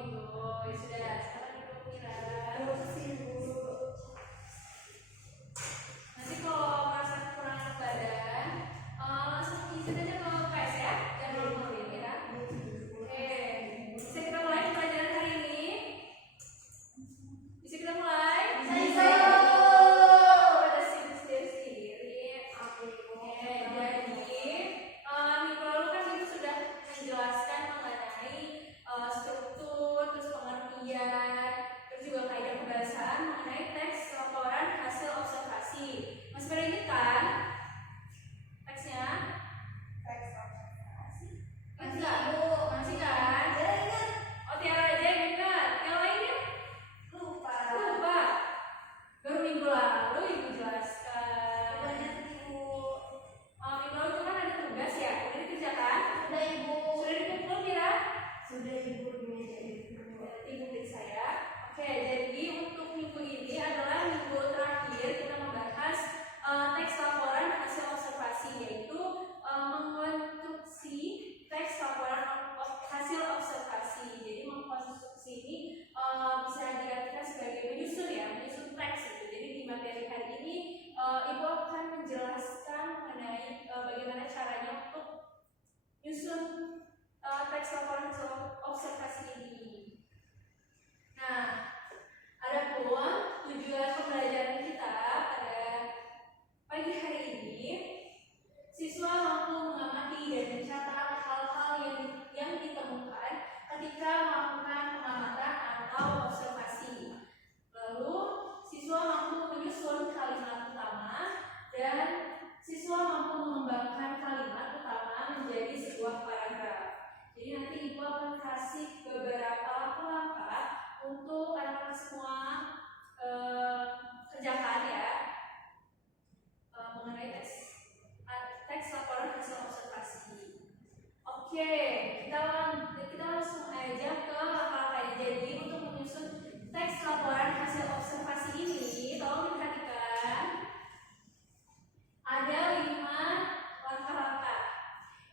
gitu. Ya sudah, sekarang Ibu Mira. Nanti kalau merasa kekurangan badan, langsung izin aja ke UKS ya, jangan malu-maluin ya. Oke, bisa kita mulai pelajaran hari ini? Bisa kita mulai? Bisa. Pada sendiri-sendiri. Oke, jadi minggu lalu kan Ibu sudah menjelaskan mengenai struktur, terus pengertian, terus juga kaidah pembahasan mengenai teks laporan hasil observasi. Masih pada ingat kan teksnya? Enggak, masih kan? Oh, Tiara aja yang ingat. Yang lainnya? Lupa. Baru minggu lalu Ibu jelaskan. Minggu lalu cuma ada tugas ya? Udah dikerjakan? Sudah dikumpul Tira? Sudah Ibu di meja itu. Berarti Ibu periksa ya. Oke, jadi untuk minggu ini adalah minggu terakhir kita membahas teks laporan hasil observasi, yaitu mengkonstruksi teks laporan hasil observasi. Jadi mengkonstruksi ini bisa diartikan sebagai menyusun ya, menyusun teks gitu. Jadi di materi hari ini Ibu akan menjelaskan mengenai bagaimana caranya untuk menyusun teks laporan hasil observasi ini. Nah, adapun tujuan pembelajaran kita pada pagi hari ini, siswa mampu mengamati dan mencatat hal-hal yang ditemukan ketika melakukan pengamatan atau observasi. Lalu, siswa mampu menyusun kalimat utama dan siswa mampu mengembangkan kalimat utama menjadi sebuah paragraf. Jadi nanti Ibu akan kasih beberapa langkah untuk anak-anak semua kerjakan ya, mengenai teks laporan hasil observasi. Oke, kita langsung aja ke langkah-langkahnya. Jadi untuk menyusun teks laporan hasil observasi ini, tolong diperhatikan ada 5 langkah-langkah.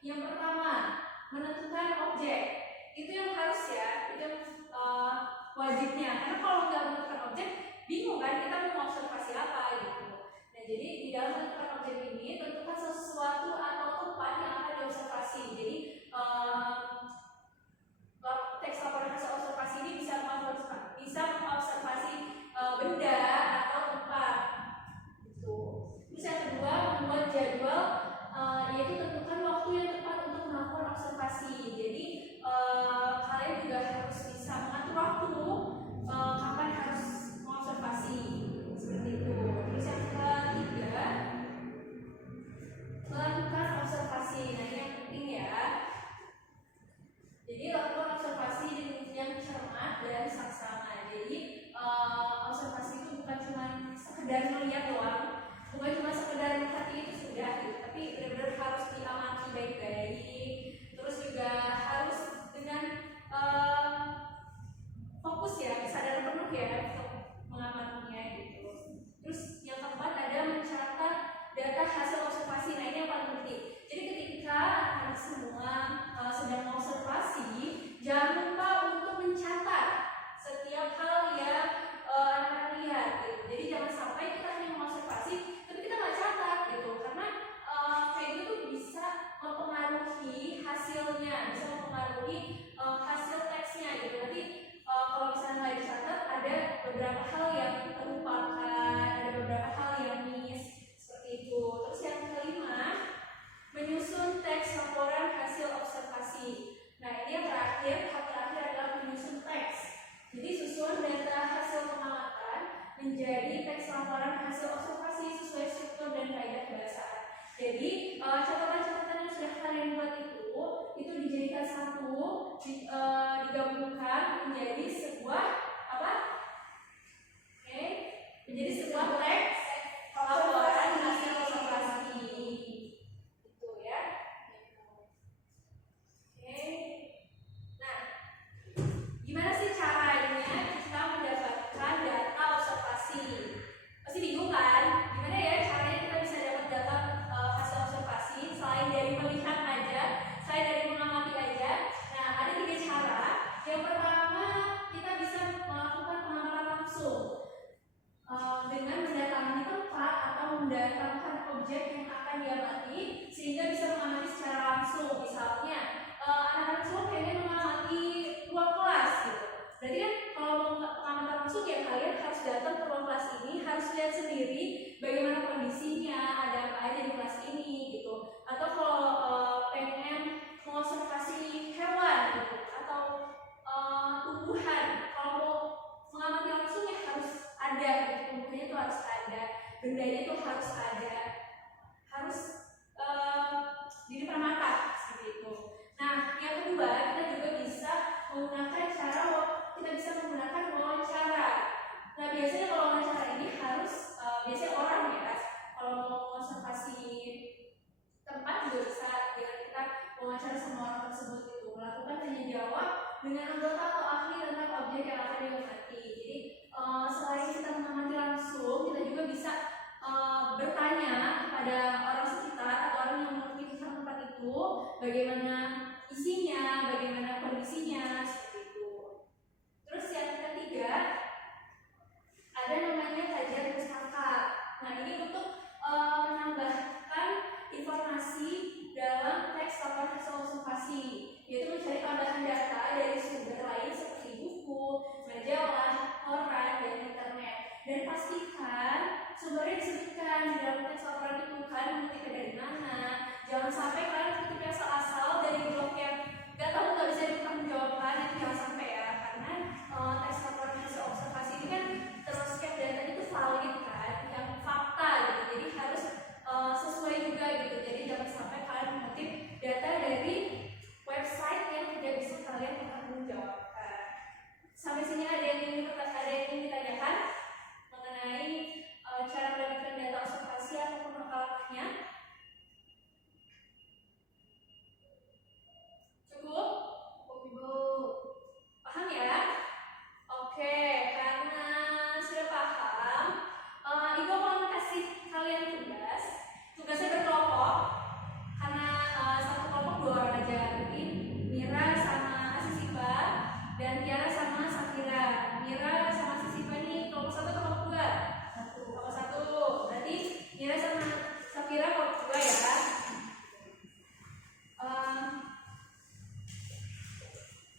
Yang pertama, menentukan objek. Itu yang harus ya, itu yang wajibnya. Karena kalau nggak menentukan objek, bingung kan kita mau observasi apa gitu. Nah, jadi di dalam menentukan objek ini tentukan sesuatu atau tempat yang akan diobservasi. Jadi teks laporan hasil observasi ini bisa mengobservasi benda atau tempat. Gitu. Terus yang kedua, membuat jadwal, yaitu tentukan waktu yang tepat untuk melakukan observasi. Jadi kalian juga harus bisa mengatur waktu kapan harus mengobservasi, seperti itu. Terus yang ketiga, melakukan observasi. Nah, ini yang penting ya. Jadi lakukan observasi yang cermat dan saksama. Jadi observasi itu bukan cuma sekedar melihat doang, bukan cuma sekedar melihat itu sudah gitu, tapi benar-benar harus diamati baik-baik. Terus juga harus dengan fokus ya, kesadaran penuh ya untuk mengamatinya gitu. Terus yang keempat ada mencatat data hasil observasi. Nah, ini yang paling penting. Jadi ketika anak-anak semua sedang mengobservasi, jangan lupa untuk mencatat setiap hal yang anak-anak lihat gitu. Jadi jangan sampai kita hanya mengobservasi tapi kita nggak catat gitu, karena kayak gitu tuh bisa mempengaruhi hasilnya, bisa mempengaruhi hasil teksnya gitu. Nanti kalau misalnya nggak dicatat, ada beberapa hal yang terlupakan, ada beberapa hal yang miss, seperti itu. Terus yang kelima, menyusun teks laporan hasil observasi. Nah, ini yang terakhir, hal terakhir adalah menyusun teks. Jadi susun data hasil pengamatan menjadi teks laporan hasil observasi sesuai struktur dan kaidah bahasaan. Jadi catatan-catatan yang sudah kalian buat itu dijadikan satu, digabungkan menjadi sebuah apa? Oke, menjadi sebuah teks laporan hasil observasi. Itu ya. Oke. Nah, gimana sih caranya kita mendapatkan data observasi? Pasti bingung kan? Gimana ya caranya kita bisa dapat data hasil observasi selain dari melihat aja, selain dari mengamati aja? Nah, ada 3 cara. Yang pertama dengan anggota atau ahli tentang objek yang akan diamati. Jadi selain kita mengamati langsung, kita juga bisa bertanya kepada orang sekitar atau orang yang mengerti tentang tempat itu, bagaimana isinya, bagaimana kondisinya, seperti itu. Terus yang ketiga, ada namanya kajian pustaka. Nah, ini untuk menambahkan informasi dalam teks laporan hasil observasi, yaitu mencari tambahan data dari sumber lain seperti buku, majalah, koran, dan internet. Dan pastikan sumbernya disebutkan di dalam teks laporan itu, kan mengutipnya dari mana. Jangan sampai kalian mengutipnya asal-asal dari blog yang nggak bisa dipertanggungjawabkan, itu jangan sampai ya, karena teks laporan hasil observasi ini kan terus datanya itu valid kan, yang fakta gitu, jadi harus sesuai juga gitu. Jadi jangan sampai kalian mengutip data dari website yang tidak bisa kalian pertanggungjawabkan. Sampai sini ada yang ingin ditanyakan mengenai cara mendapatkan data observasi ataupun langkah-langkahnya? Cukup? Ibu paham ya? Oke, karena sudah paham, Ibu akan kasih kalian tugasnya berkelompok, karena satu kelompok 2 orang aja, jadi Mira sama Asisipa dan Tiara sama Safira. Mira sama Asisipa ini kelompok 1 atau kelompok 2? Kelompok 1, berarti Mira sama Safira kelompok 2 ya.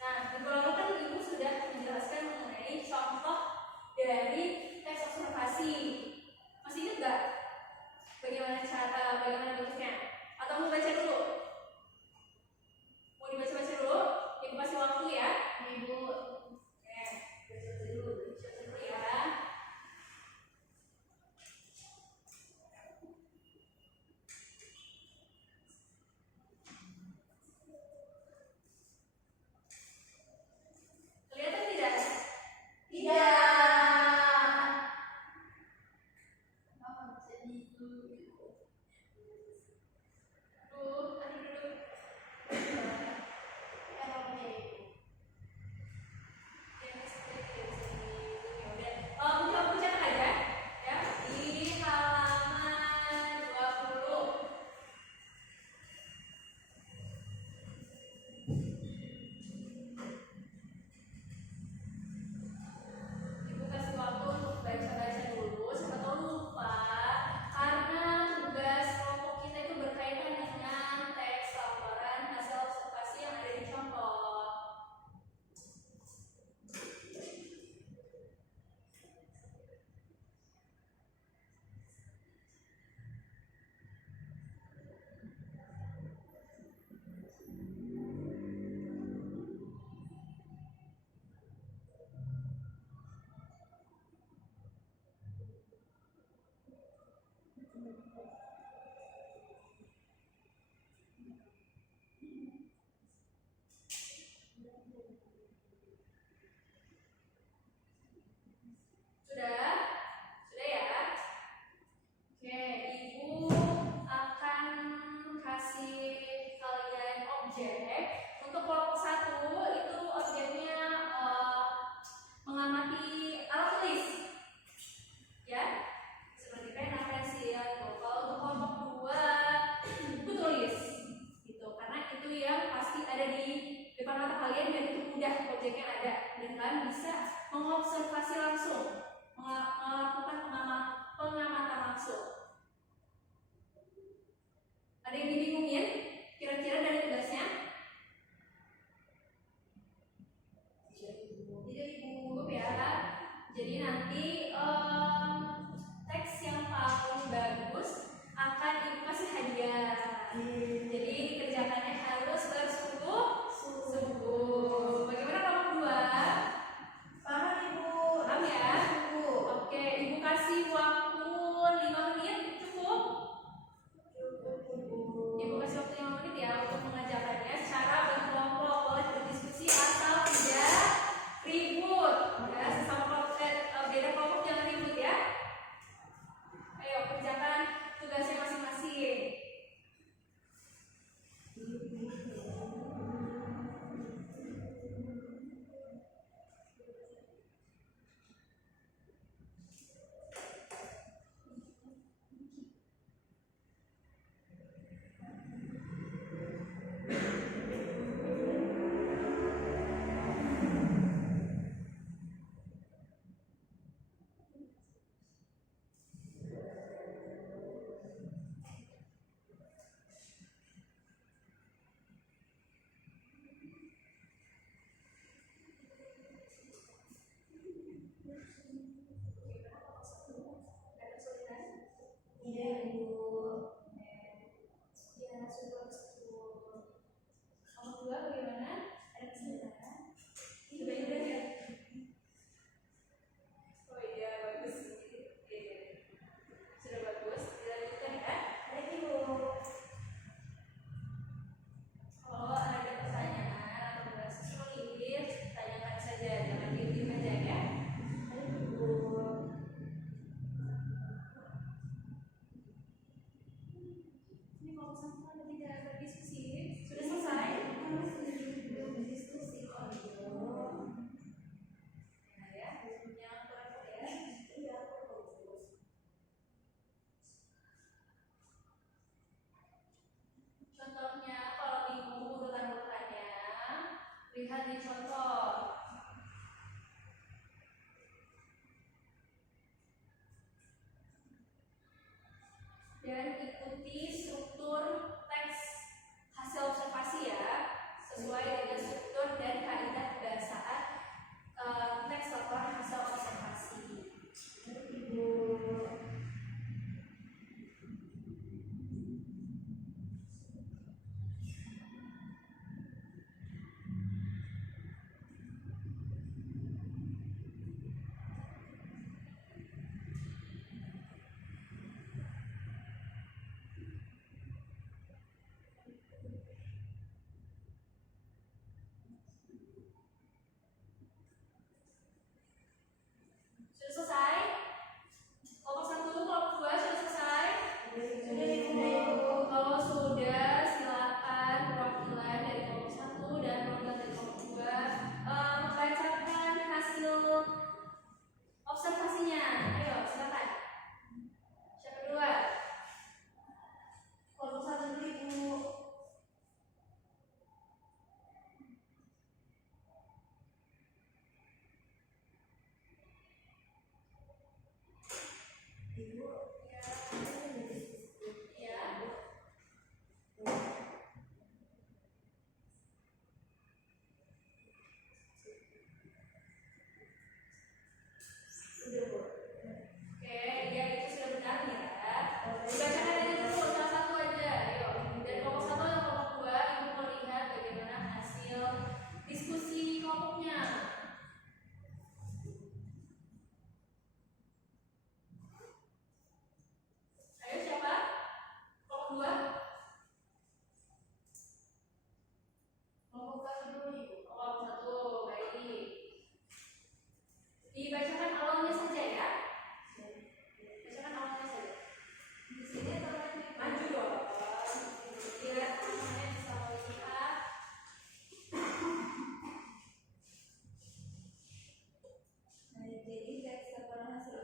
Nah, di kelompok kan Ibu sudah menjelaskan mengenai contoh dari teks observasi. Masih ingat nggak bagaimana bentuknya? Atau mau baca dulu? Mau dibaca-baca dulu? Ibu kasih waktu ya, Ibu. Oke, baca dulu ya. Kelihatan tidak? Tidak. Mengobservasi langsung, melakukan pengamatan langsung. Ada yang dibingungin kira-kira dari tugasnya? Tidak Ibu ya. Jadi nanti teks yang paling bagus akan Ibu kasih hadiah. Jadi dikerjakannya harus bersungguh-sungguh. Bagaimana kelompok 2? Paham Ibu? Paham ya? Oke, Ibu kasih waktu 5 menit Lihat di contoh. Dan ikuti struktur teks hasil observasi ya, sesuai dengan struktur dan kaidah bahasaan teks laporan hasil observasi. Ibu. Sudah selesai? Kelompok 1, kelompok 2 sudah selesai? Sudah Ibu. Kalau sudah, silakan perwakilan dari kelompok 1 dan perwakilan dari kelompok 2 membacakan hasil observasinya. Ayo, silakan. Siapa duluan? Kelompok 1 dulu Ibu. Ibu, Ya. sudah Bu. Oke, ya itu sudah benar ya. Dibacakan aja dulu salah satu aja. Ayo, dari kelompok 1 dan kelompok 2 Ibu mau lihat bagaimana hasil diskusi kelompoknya. Ayo siapa? Kelompok 2? Kelompok 1 dulu Ibu. Kelompok 1, baik. Dibacakan awalnya saja ya. Bacakan awalnya saja. Di sini atau nanti? Maju dong. Biar teman-temannya bisa melihat. Baik, jadi teks laporan hasil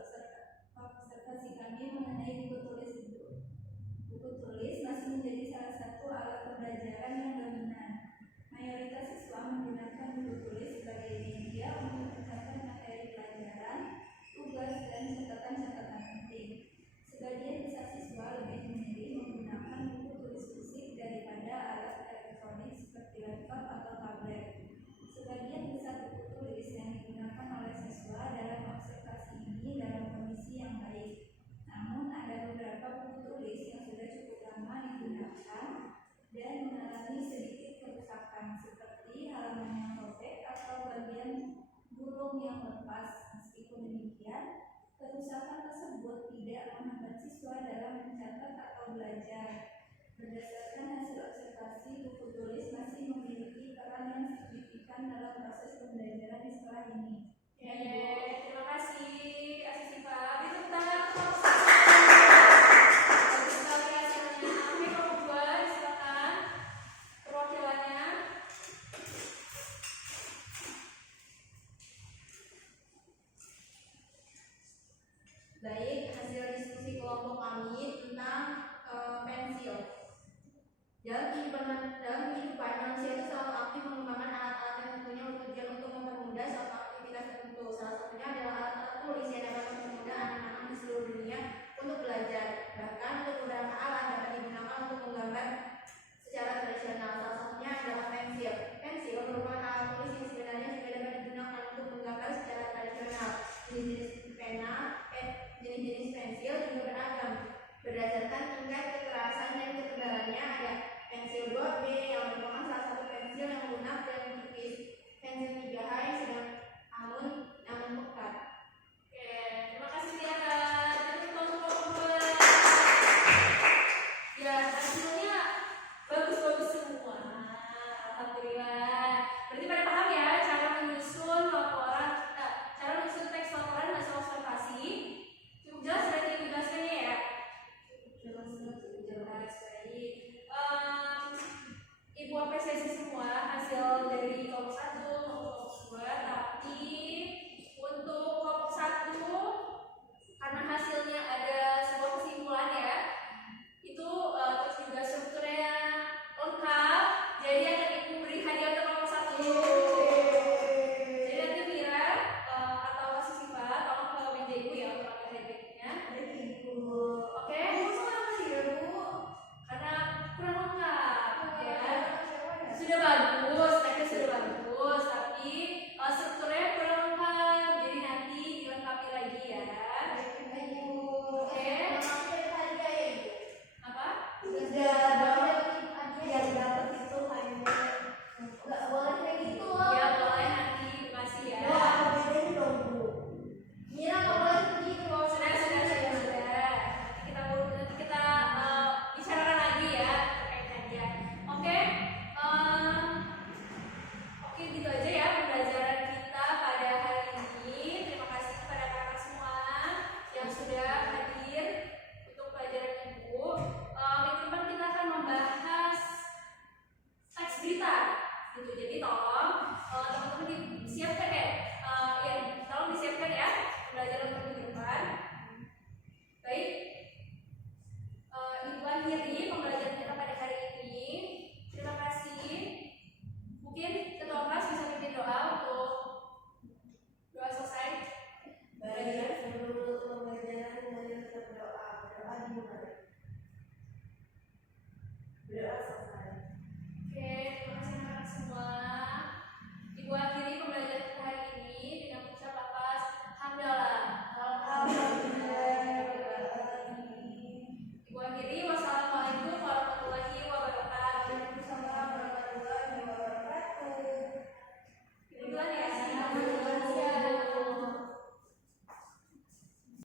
observasi kami mengenai buku tulis itu. Buku tulis masih menjadi salah satu alat pembelajaran yang dominan. Mayoritas siswa menggunakan buku tulis sebagai media untuk mencatat materi pelajaran, tugas, dan catatan-catatan penting. Sebagian besar siswa lebih memilih menggunakan buku tulis fisik daripada alat elektronik seperti laptop atau tablet. Sebagian besar buku tulis yang digunakan oleh siswa dalam observasi ini dalam kondisi yang baik. Namun ada beberapa buku tulis yang sudah cukup lama digunakan dan mengalami sedikit kerusakan seperti halaman yang robek atau bagian gulung yang lepas. Meskipun demikian, kerusakan tersebut tidak menghambat siswa dalam mencatat atau belajar. Berdasarkan hasil observasi, buku tulis masih memiliki peran yang signifikan dalam proses pembelajaran di sekolah ini.